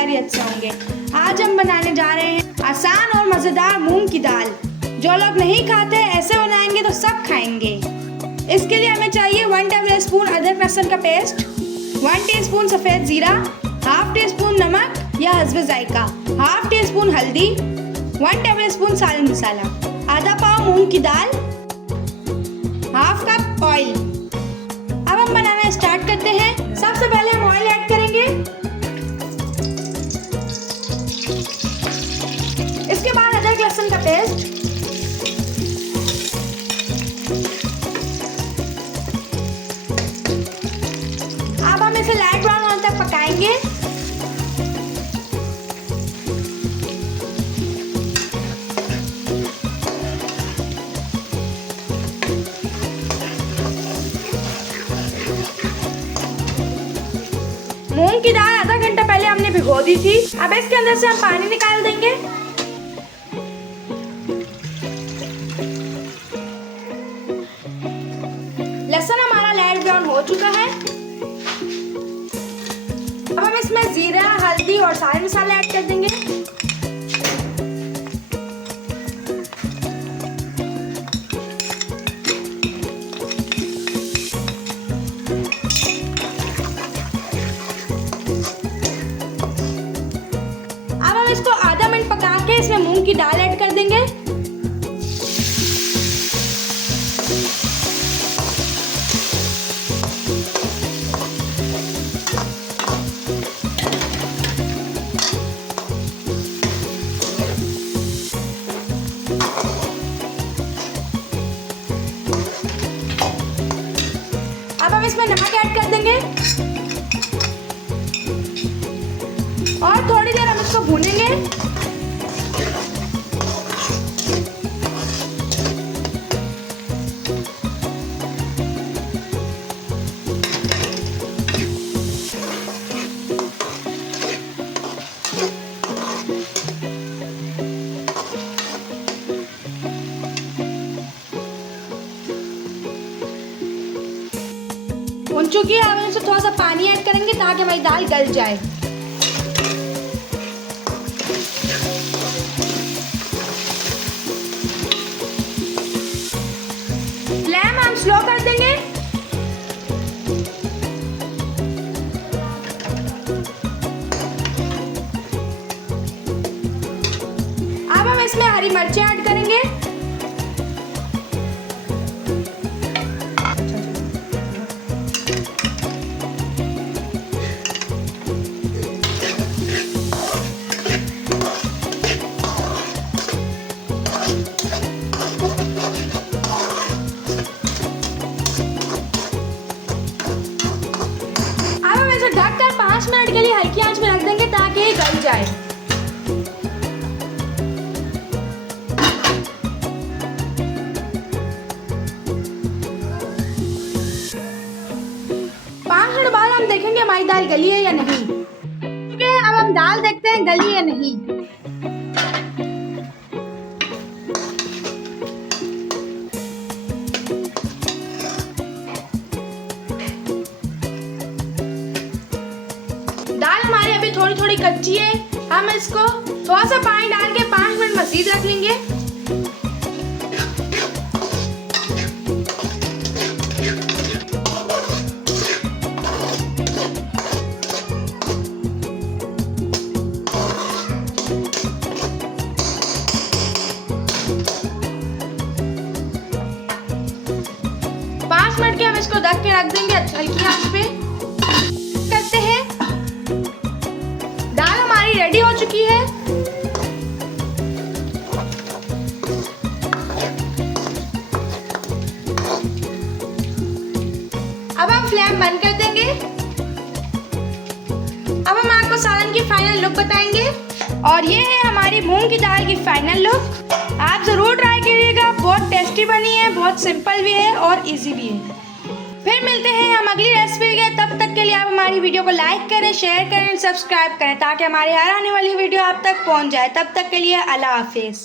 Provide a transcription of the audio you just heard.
खैरियत से होंगे। आज हम बनाने जा रहे हैं आसान और मज़ेदार मूंग की दाल। जो लोग नहीं खाते ऐसे बनाएंगे तो सब खाएंगे। इसके लिए हमें चाहिए 1 टेबल स्पून अदरक लहसुन का पेस्ट, 1 टीस्पून सफ़ेद ज़ीरा, हाफ टी स्पून नमक या हस्बे जायका, हाफ टी स्पून हल्दी, 1 टेबल स्पून सालन मसाला, आधा पाव मूंग की दाल, हाफ कप ऑयल। अब हम बनाना स्टार्ट करते हैं। सबसे पहले हम ऑयल ऐड करेंगे। इसके बाद अदरक लहसुन का पेस्ट, अब हम इसे लाइट ब्राउन होने तक पकाएंगे। मूंग की दाल आधा घंटा पहले हमने भिगो दी थी। अब इसके अंदर से हम पानी निकाल देंगे। लहसुन हमारा लाइट ब्राउन हो चुका है। अब हम इसमें जीरा, हल्दी और सारे मसाले ऐड कर देंगे। इसको आधा मिनट पका के इसमें मूंग की दाल ऐड कर देंगे। अब हम इसमें नमक ऐड कर देंगे और थोड़ी देर हम इसको भूनेंगे। भून चुकी है। अब हम इसमें थोड़ा सा पानी ऐड करेंगे ताकि हमारी दाल गल जाए। फ्लेम हम स्लो कर देंगे। अब हम इसमें हरी मिर्चें ऐड करेंगे। ढककर 5 मिनट के लिए हल्की आंच में रख देंगे ताकि ये गल जाए। पाँच मिनट बाद हम देखेंगे हमारी दाल गली है या नहीं। ठीक है, अब हम दाल देखते हैं गली या नहीं। दाल हमारी अभी थोड़ी थोड़ी कच्ची है। हम इसको थोड़ा सा पानी डाल के 5 मिनट मजीद रख लेंगे। हम इसको ढक के रख देंगे हल्की आंच पे। करते हैं। दाल हमारी रेडी हो चुकी है। अब हम फ्लेम बंद कर देंगे। अब हम आपको सालन की फाइनल लुक बताएंगे और ये है हमारी मूंग की दाल की फाइनल लुक। आप जरूर ट्राई करिएगा, बहुत टेस्टी बनी है, बहुत सिंपल भी है और इजी भी है। फिर मिलते हैं हम अगली रेसिपी के। तब तक के लिए आप हमारी वीडियो को लाइक करें, शेयर करें, सब्सक्राइब करें ताकि हमारी हर आने वाली वीडियो आप तक पहुंच जाए। तब तक के लिए अल्लाह हाफिज़।